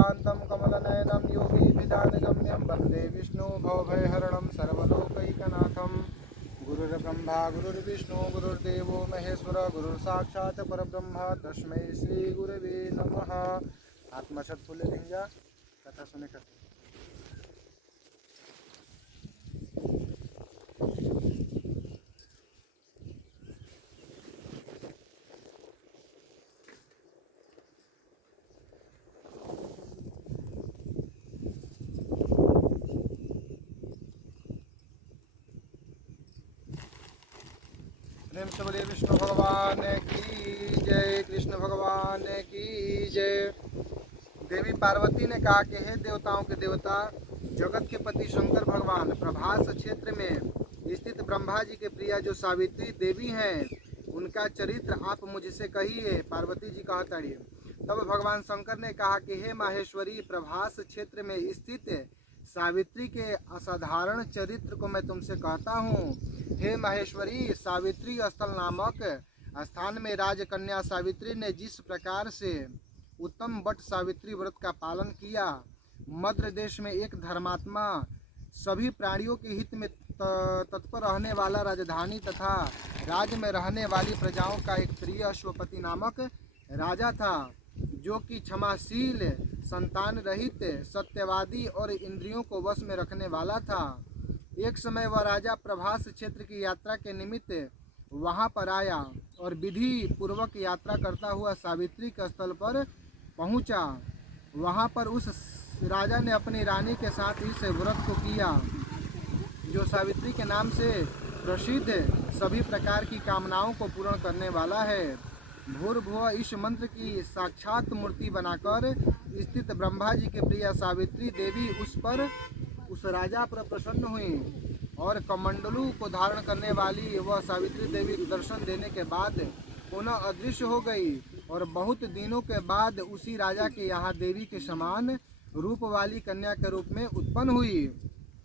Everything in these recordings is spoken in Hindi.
कांतं कमलनयनं योगीभिधानगम्यं वन्दे विष्णु भवभयहरणं सर्वलोकैकनाथं। गुरुर्ब्रह्मा गुरुर्विष्णु गुरुर्देवो महेश्वर गुरुर्साक्षात् परब्रह्म तस्मै श्रीगुरवे नमः। आत्मशत फूले लिंगा कथा सुने करते प्रेम से बोलिए विष्णु भगवान की जय, कृष्ण भगवान की जय। देवी पार्वती ने कहा कि हे देवताओं के देवता, जगत के पति शंकर भगवान प्रभास क्षेत्र में स्थित ब्रह्मा जी के प्रिया जो सावित्री देवी हैं, उनका चरित्र आप मुझसे कहिए। पार्वती जी कहा ताड़िए। तब भगवान शंकर ने कहा कि हे माहेश्वरी, प्रभास क्षेत्र में स्थित सावित्री के असाधारण चरित्र को मैं तुमसे कहता हूँ। हे माहेश्वरी, सावित्री स्थल नामक स्थान में राजकन्या सावित्री ने जिस प्रकार से उत्तम बट सावित्री व्रत का पालन किया, मद्र देश में एक धर्मात्मा सभी प्राणियों के हित में तत्पर रहने वाला राजधानी तथा राज्य में रहने वाली प्रजाओं का एक प्रिय अश्वपति नामक राजा था, जो कि क्षमाशील, संतान रहित, सत्यवादी और इंद्रियों को वश में रखने वाला था। एक समय वह राजा प्रभास क्षेत्र की यात्रा के निमित्त वहां पर आया और विधि पूर्वक यात्रा करता हुआ सावित्री के स्थल पर पहुंचा। वहां पर उस राजा ने अपनी रानी के साथ इस व्रत को किया, जो सावित्री के नाम से प्रसिद्ध सभी प्रकार की कामनाओं को पूर्ण करने वाला है। भूर्भुव इस मंत्र की साक्षात मूर्ति बनाकर स्थित ब्रह्मा जी के प्रिय सावित्री देवी उस राजा पर प्रसन्न हुई और कमंडलू को धारण करने वाली वह सावित्री देवी दर्शन देने के बाद पुनः अदृश्य हो गई और बहुत दिनों के बाद उसी राजा के यहाँ देवी के समान रूप वाली कन्या के रूप में उत्पन्न हुई।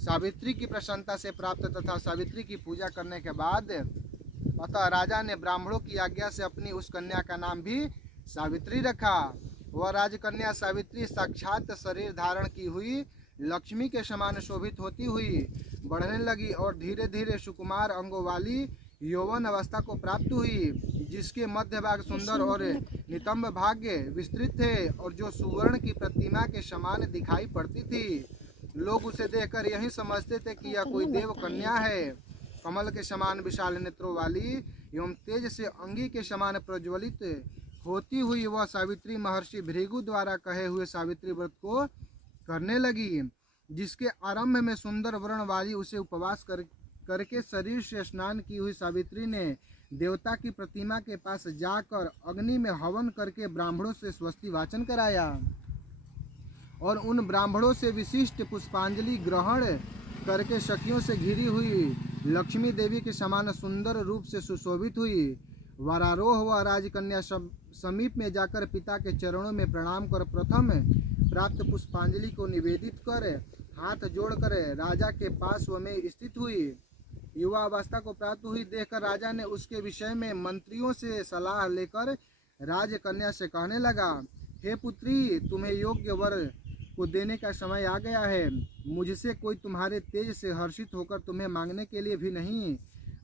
सावित्री की प्रसन्नता से प्राप्त तथा सावित्री की पूजा करने के बाद अतः राजा ने ब्राह्मणों की आज्ञा से अपनी उस कन्या का नाम भी सावित्री रखा। वह राजकन्या सावित्री साक्षात शरीर धारण की हुई लक्ष्मी के समान शोभित होती हुई बढ़ने लगी और धीरे धीरे सुकुमार अंगों वाली यौवन अवस्था को प्राप्त हुई, जिसके मध्य भाग सुंदर और नितंब भाग्य विस्तृत थे और जो सुवर्ण की प्रतिमा के समान दिखाई पड़ती थी। लोग उसे देखकर यही समझते थे कि यह कोई देव कन्या है। कमल के समान विशाल नेत्रों वाली एवं तेज से अंगी के समान प्रज्वलित होती हुई वह सावित्री महर्षि भृगु द्वारा कहे हुए सावित्री व्रत को करने लगी, जिसके आरंभ में सुंदर वर्ण वाली उसे उपवास करके शरीर से स्नान की हुई सावित्री ने देवता की प्रतिमा के पास जाकर अग्नि में हवन करके ब्राह्मणों से स्वस्ति वाचन कराया और उन ब्राह्मणों से विशिष्ट पुष्पांजलि ग्रहण करके सखियों से घिरी हुई लक्ष्मी देवी के समान सुंदर रूप से सुशोभित हुई। वरारोह व राजकन्या समीप में जाकर पिता के चरणों में प्रणाम कर प्रथम प्राप्त पुष्पांजलि को निवेदित कर हाथ जोड़कर राजा के पास में स्थित हुई। युवा अवस्था को प्राप्त हुई देखकर राजा ने उसके विषय में मंत्रियों से सलाह लेकर राजकन्या से कहने लगा, हे पुत्री, तुम्हें योग्य वर को देने का समय आ गया है। मुझसे कोई तुम्हारे तेज से हर्षित होकर तुम्हें मांगने के लिए भी नहीं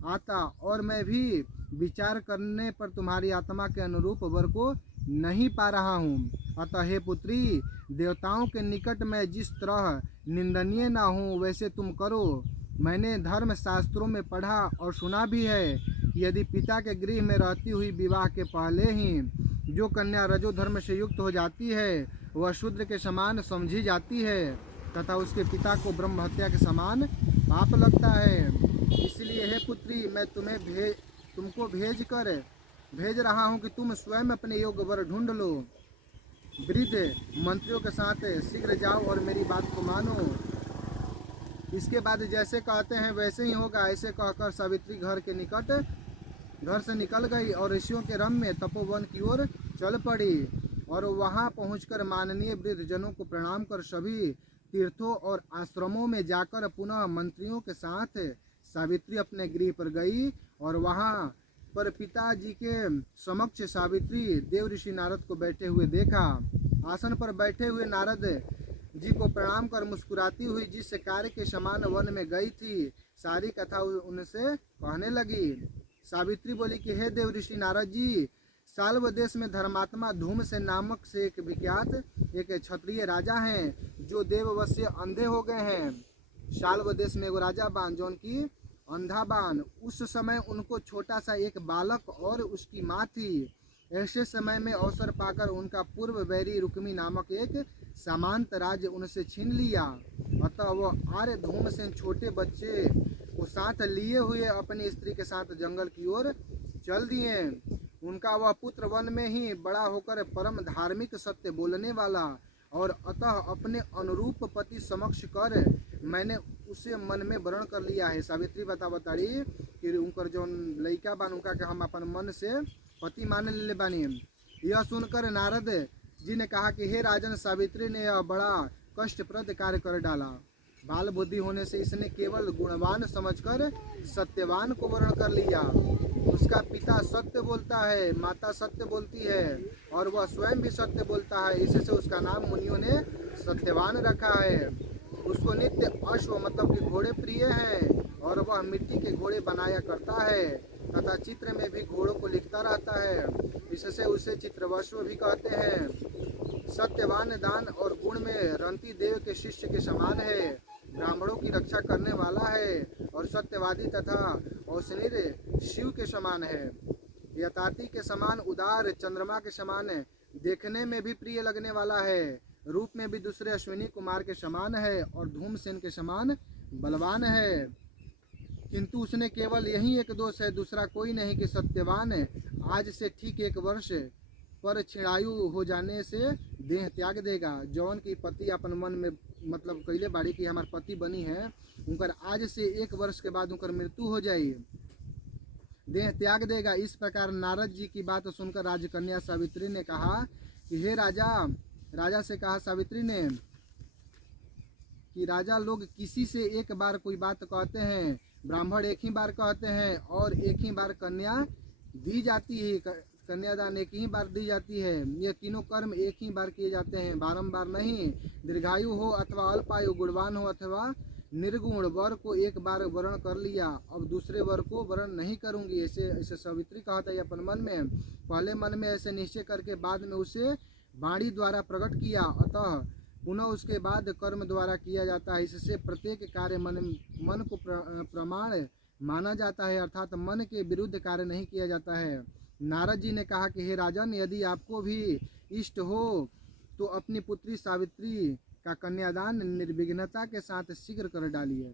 आता और मैं भी विचार करने पर तुम्हारी आत्मा के अनुरूप वर को नहीं पा रहा हूँ। अतः हे पुत्री, देवताओं के निकट मैं जिस तरह निंदनीय ना हूँ वैसे तुम करो। मैंने धर्म शास्त्रों में पढ़ा और सुना भी है कि यदि पिता के गृह में रहती हुई विवाह के पहले ही जो कन्या रजो धर्म से युक्त हो जाती है वह शूद्र के समान समझी जाती है तथा उसके पिता को ब्रह्म हत्या के समान पाप लगता है। इसलिए हे पुत्री, मैं तुमको भेज रहा हूँ कि तुम स्वयं अपने योग्य वर ढूंढ लो। वृद्ध मंत्रियों के साथ शीघ्र जाओ और मेरी बात को मानो। इसके बाद जैसे कहते हैं वैसे ही होगा। ऐसे कहकर सावित्री घर से निकल गई और ऋषियों के रम में तपोवन की ओर चल पड़ी और वहां पहुंचकर माननीय वृद्ध जनों को प्रणाम कर सभी तीर्थों और आश्रमों में जाकर पुनः मंत्रियों के साथ सावित्री अपने गृह पर गई और वहां पर पिताजी के समक्ष सावित्री देव ऋषि नारद को बैठे हुए देखा। आसन पर बैठे हुए नारद जी को प्रणाम कर मुस्कुराती हुई जिस कार्य के समान वन में गई थी, सारी कथा उनसे कहने लगी। सावित्री बोली कि हे देव ऋषि नारद जी, साल्व देश में धर्मात्मा धूमसेन नामक से एक विख्यात एक क्षत्रिय राजा हैं, जो देववश से अंधे हो गए हैं। साल्व देश में एगो राजा बान जौन की अंधा बान। उस समय उनको छोटा सा एक बालक और उसकी माँ थी। ऐसे समय में अवसर पाकर उनका पूर्व बैरी रुक्मी नामक एक सामंत राज्य उनसे छीन लिया। अतः वह आर्य धूमसेन छोटे बच्चे को साथ लिए हुए अपनी स्त्री के साथ जंगल की ओर चल दिए। उनका वह पुत्र वन में ही बड़ा होकर परम धार्मिक सत्य बोलने वाला और अतः अपने अनुरूप पति समक्ष कर मैंने उसे मन में वर्ण कर लिया है। सावित्री बताड़ी कि उनकर जो लड़का बान उनका के हम अपन मन से पति मान ले बानी। यह सुनकर नारद जी ने कहा कि हे राजन, सावित्री ने यह बड़ा कष्टप्रद कार्य कर डाला। बाल बुद्धि होने से इसने केवल गुणवान समझकर सत्यवान को वर्ण कर लिया। उसका पिता सत्य बोलता है, माता सत्य बोलती है और वह स्वयं भी सत्य बोलता है, इससे उसका नाम मुनियों ने सत्यवान रखा है। उसको नित्य अश्व मतलब कि घोड़े प्रिय हैं और वह मिट्टी के घोड़े बनाया करता है तथा चित्र में भी घोड़ों को लिखता रहता है, इससे उसे चित्रवश्व भी कहते हैं। सत्यवान दान और गुण में रंती देव के शिष्य के समान है, ब्राह्मणों की रक्षा करने वाला है और सत्यवादी तथा औसनीर शिव के समान है। यताति के समान उदार, चंद्रमा के समान देखने में भी प्रिय लगने वाला है, रूप में भी दूसरे अश्विनी कुमार के समान है और धूमसेन के समान बलवान है। किंतु उसने केवल यही एक दोष है, दूसरा कोई नहीं कि सत्यवान आज से ठीक 1 वर्ष पर छिड़ायु हो जाने से देह त्याग देगा। जौन की पति अपन मन में मतलब कैले बाड़ी की हमार पति बनी है, उनकर आज से 1 वर्ष के बाद उनकर मृत्यु हो जाए, देह त्याग देगा। इस प्रकार नारद जी की बात सुनकर राजकन्या सावित्री ने कहा कि हे राजा, राजा से कहा सावित्री ने कि राजा लोग किसी से एक बार कोई बात कहते हैं, ब्राह्मण एक ही बार कहते हैं और एक ही बार कन्या दी जाती है, कन्यादान एक ही बार दी जाती है। ये तीनों कर्म एक ही बार किए जाते हैं, बारंबार नहीं। दीर्घायु हो अथवा अल्पायु, गुणवान हो अथवा निर्गुण, वर को एक बार वर्ण कर लिया, अब दूसरे वर को वर्ण नहीं करूंगी, ऐसे ऐसे सावित्री कहता है अपन मन में। पहले मन में ऐसे निश्चय करके बाद में उसे वाणी द्वारा प्रकट किया, अतः पुनः उसके बाद कर्म द्वारा किया जाता है। इससे प्रत्येक कार्य मन को प्रमाण माना जाता है, अर्थात मन के विरुद्ध कार्य नहीं किया जाता है। नारद जी ने कहा कि हे राजन, यदि आपको भी इष्ट हो तो अपनी पुत्री सावित्री का कन्यादान निर्विघ्नता के साथ शीघ्र कर डालिए।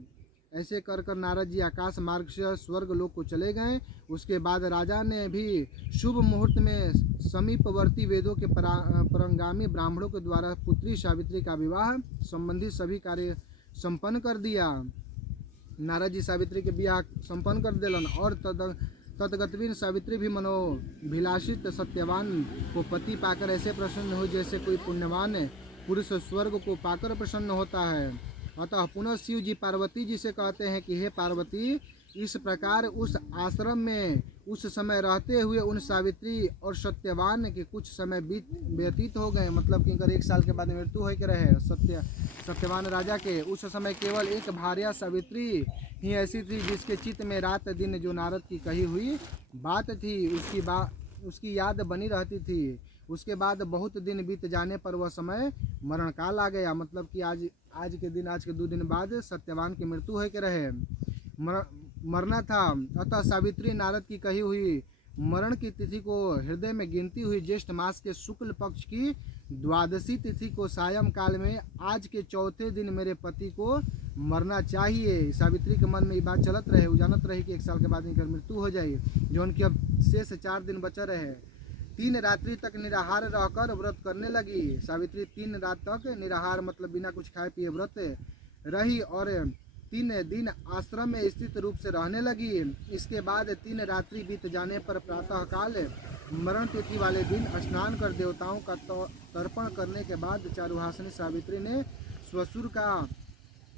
ऐसे कर कर नारद जी आकाश मार्ग से स्वर्ग लोक को चले गए। उसके बाद राजा ने भी शुभ मुहूर्त में समीपवर्ती वेदों के परंगामी ब्राह्मणों के द्वारा पुत्री सावित्री का विवाह संबंधी सभी कार्य संपन्न कर दिया। नारद जी सावित्री के विवाह संपन्न कर दिलन और तदगतवीन सावित्री भी मनोभिलाषित सत्यवान को पति पाकर ऐसे प्रसन्न हो जैसे कोई पुण्यवान पुरुष स्वर्ग को पाकर प्रसन्न होता है। अतः पुनः शिव जी पार्वती जी से कहते हैं कि हे पार्वती, इस प्रकार उस आश्रम में उस समय रहते हुए उन सावित्री और सत्यवान के कुछ समय व्यतीत हो गए, मतलब कि इनकर 1 साल के बाद मृत्यु हो के रहे। सत्यवान राजा के उस समय केवल एक भार्या सावित्री ही ऐसी थी जिसके चित्त में रात दिन जो नारद की कही हुई बात थी उसकी याद बनी रहती थी। उसके बाद बहुत दिन बीत जाने पर वह समय मरण काल आ गया, मतलब कि आज के 2 दिन बाद सत्यवान की मृत्यु हो के रहे, मरना था। अतः सावित्री नारद की कही हुई मरण की तिथि को हृदय में गिनती हुई ज्येष्ठ मास के शुक्ल पक्ष की 12वीं तिथि को सायं काल में आज के 4थे दिन मेरे पति को मरना चाहिए। सावित्री के मन में ये बात चलत रहे, वो जानत रही कि 1 साल के बाद इनकर मृत्यु हो जाए, जो उनकी अब शेष 4 दिन बचा रहे। 3 रात्रि तक निराहार रहकर व्रत करने लगी। सावित्री 3 रात तक निराहार मतलब बिना कुछ खाए पिए व्रत रही और 3 दिन आश्रम में स्थित रूप से रहने लगी। इसके बाद 3 रात्रि बीत जाने पर प्रातःकाल मरण तिथि वाले दिन स्नान कर देवताओं का तर्पण करने के बाद चारुहासिनी सावित्री ने स्वसुर का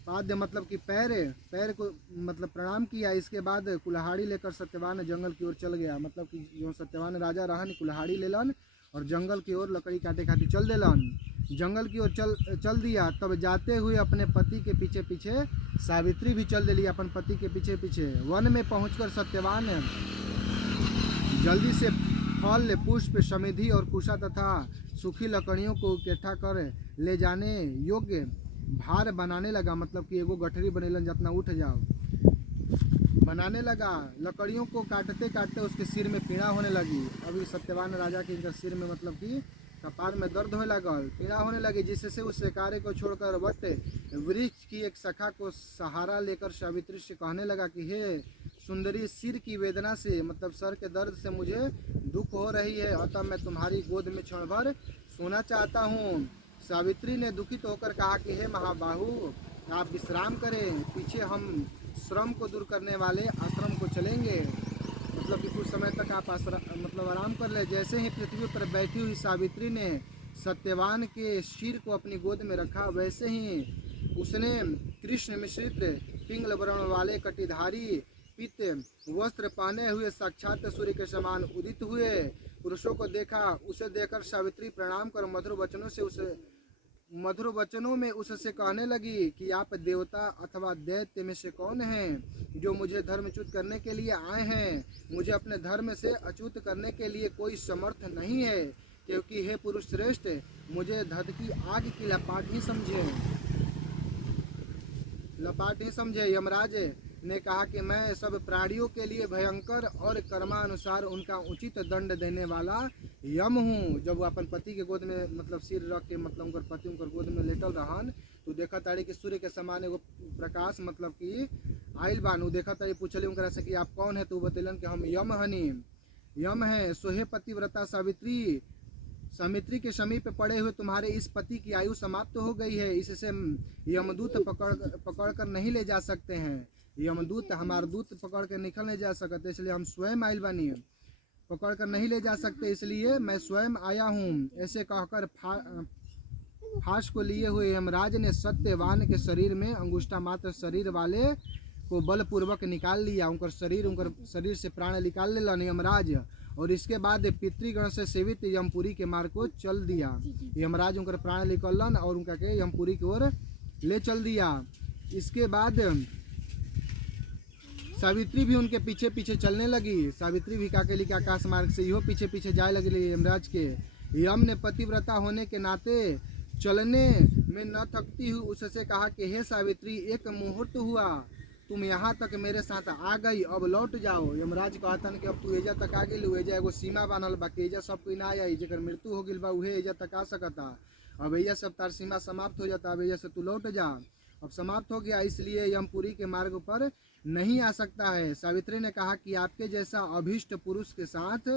पाद्य मतलब कि पैर को मतलब प्रणाम किया। इसके बाद कुल्हाड़ी लेकर सत्यवान जंगल की ओर चल गया, मतलब कि जो सत्यवान राजा रहन कुल्हाड़ी लेलन और जंगल की ओर लकड़ी काटे खातिर चल देलन। जंगल की ओर चल दिया। तब जाते हुए अपने पति के पीछे पीछे सावित्री भी चल दिली अपन पति के पीछे पीछे। वन में पहुंचकर सत्यवान जल्दी से फल, पुष्प, समृद्धि और कुशा तथा सूखी लकड़ियों को इकट्ठा कर ले जाने योग्य भार बनाने लगा। मतलब कि एगो गठरी बनेलन जितना उठ जाओ बनाने लगा। लकड़ियों को काटते काटते उसके सिर में पीड़ा होने लगी। अभी सत्यवान राजा के इनका सिर में मतलब कि कपार में दर्द होने लगल, पीड़ा होने लगी, जिससे उस शिकारी को छोड़कर वट वृक्ष की एक शाखा को सहारा लेकर सावित्री से कहने लगा कि हे सुंदरी, सिर की वेदना से मतलब सर के दर्द से मुझे दुख हो रही है, अतः मैं तुम्हारी गोद में क्षण भर सोना चाहता हूँ। सावित्री ने दुखित होकर कहा कि हे महाबाहु, आप विश्राम करें, पीछे हम श्रम को दूर करने वाले आश्रम को चलेंगे। मतलब कि कुछ समय तक आप मतलब आराम कर ले। जैसे ही पृथ्वी पर बैठी हुई सावित्री ने सत्यवान के सिर को अपनी गोद में रखा, वैसे ही उसने कृष्ण मिश्रित पिंगल वर्ण वाले कटिधारी पीत वस्त्र पहने हुए साक्षात सूर्य के समान उदित हुए पुरुषों को देखा। उसे देखकर सावित्री प्रणाम कर मधुर वचनों में उससे कहने लगी कि आप देवता अथवा दैत्य में से कौन हैं जो मुझे धर्मच्युत करने के लिए आए हैं। मुझे अपने धर्म से अच्युत करने के लिए कोई समर्थ नहीं है, क्योंकि हे पुरुष श्रेष्ठ, मुझे धध की आग की लपाट ही समझे। यमराज ने कहा कि मैं सब प्राणियों के लिए भयंकर और कर्मानुसार उनका उचित दंड देने वाला यम हूँ। जब वो अपन पति के गोद में मतलब सिर रख के मतलब उनकर पति उनकर गोद में लेटल रहन, तो देखा ताड़ी कि सूर्य के समान एगो प्रकाश मतलब कि आइल बानू। देखा ताड़ी पूछली उनकरा से कि आप कौन है, तो बतेलन कि हम यम हनी, यम है। सोहे पतिव्रता सावित्री के समीप पड़े हुए तुम्हारे इस पति की आयु समाप्त हो गई है, इससे यमदूत पकड़ कर नहीं ले जा सकते हैं। यमदूत हमारा दूत पकड़ कर निकल नहीं जा सकते, इसलिए हम स्वयं आइल बानी, पकड़ कर नहीं ले जा सकते, इसलिए मैं स्वयं आया हूँ। ऐसे कहकर फांस को लिए हुए यमराज ने सत्यवान के शरीर में अंगुष्ठा मात्र शरीर वाले को बलपूर्वक निकाल लिया। उनकर शरीर से प्राण निकाल लेलन यमराज, और इसके बाद पितृगण से सेवित यमपुरी के मार्ग को चल दिया। यमराज उनकर प्राण निकलन और उनका के यमपुरी की ओर ले चल दिया। इसके बाद सावित्री भी उनके पीछे पीछे चलने लगी। सावित्री भी काकेली के आकाश मार्ग से इहो पीछे पीछे जाए लगी यमराज के। यम ने पतिव्रता होने के नाते चलने में न थकती हुई उससे कहा कि हे सावित्री, एक मुहूर्त हुआ, तुम यहाँ तक मेरे साथ आ गई, अब लौट जाओ। यमराज कहतन कि अब तू एजा तक आ गई, एजा एगो सीमा बनल बा कि एजा सब कोई ना आई, जेकर मृत्यु हो गई बा उहे एजा तक आ सकता। अब एजा सब तार सीमा समाप्त हो जाता, अब एजा से तू लौट जा, अब समाप्त हो गया, इसलिए यमपुरी के मार्ग पर नहीं आ सकता है। सावित्री ने कहा कि आपके जैसा अभीष्ट पुरुष के साथ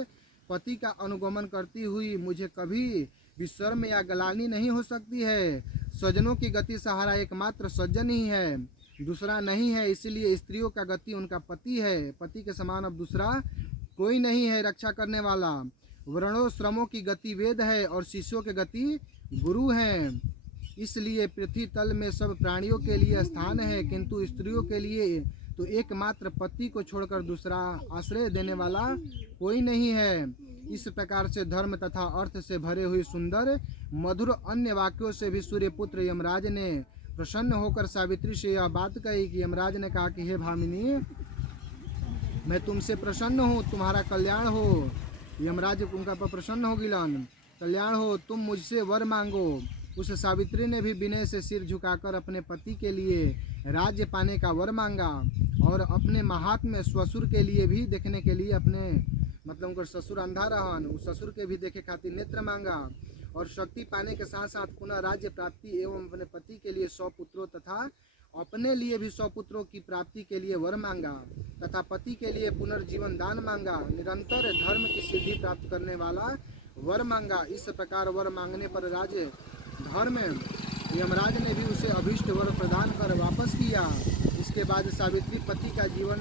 पति का अनुगमन करती हुई मुझे कभी भी शर्म या गलानी नहीं हो सकती है। सज्जनों की गति सहारा एकमात्र सज्जन ही है, दूसरा नहीं है, इसीलिए स्त्रियों का गति उनका पति है, पति के समान अब दूसरा कोई नहीं है रक्षा करने वाला। वर्णोश्रमों की गति वेद है और शिष्यों की गति गुरु हैं, इसलिए पृथ्वी तल में सब प्राणियों के लिए स्थान है, किंतु स्त्रियों के लिए तो एकमात्र पति को छोड़कर दूसरा आश्रय देने वाला कोई नहीं है। इस प्रकार से धर्म तथा अर्थ से भरे हुए सुंदर मधुर अन्य वाक्यों से भी सूर्यपुत्र यमराज ने प्रसन्न होकर सावित्री से यह बात कही कि यमराज ने कहा कि हे भामिनी, मैं तुमसे प्रसन्न हूँ, तुम्हारा कल्याण हो। यमराज उनका पर प्रसन्न हो गिलन, कल्याण हो, तुम मुझसे वर मांगो। उस सावित्री ने भी विनय से सिर झुकाकर अपने पति के लिए राज्य पाने का वर मांगा और अपने महात्म्य ससुर के लिए भी देखने के लिए अपने मतलब उनका ससुर अंधा रहन, उस ससुर के भी देखे खातिर नेत्र मांगा और शक्ति पाने के साथ साथ पुनः राज्य प्राप्ति एवं अपने पति के लिए 100 पुत्रों तथा अपने लिए भी 100 पुत्रों की प्राप्ति के लिए वर मांगा तथा पति के लिए पुनर्जीवन दान मांगा, निरंतर धर्म की सिद्धि प्राप्त करने वाला वर मांगा। इस प्रकार वर मांगने पर राज्य धर्म यमराज ने भी उसे अभीष्ट वर प्रदान कर वापस किया। इसके बाद सावित्री पति का जीवन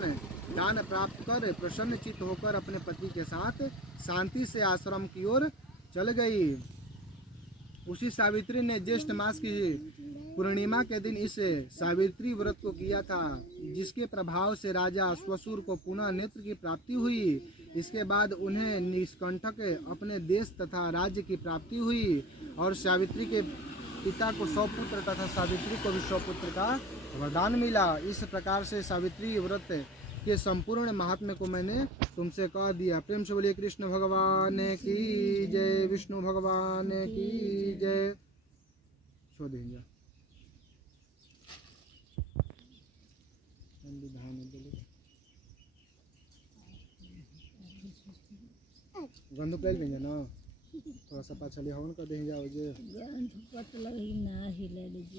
दान प्राप्त कर प्रसन्न चित्त होकर अपने पति के साथ शांति से आश्रम की ओर चल गई। उसी सावित्री ने ज्येष्ठ मास की पूर्णिमा के दिन इस सावित्री व्रत को किया था, जिसके प्रभाव से राजा श्वशुर को पुनः नेत्र की प्राप्ति हुई। इसके बाद उन्हें निष्कंटक अपने देश तथा राज्य की प्राप्ति हुई और सावित्री के पिता को 100 पुत्र तथा सावित्री को भी 100 पुत्र का वरदान मिला। इस प्रकार से सावित्री व्रत के संपूर्ण महात्म्य को मैंने तुमसे कह दिया। प्रेम से बोलिए कृष्ण भगवान की जय, विष्णु भगवान की जय। छोड़ देंगे गंधु पहल देंगे ना, थोड़ा सा पाछा हवन कर देंगे।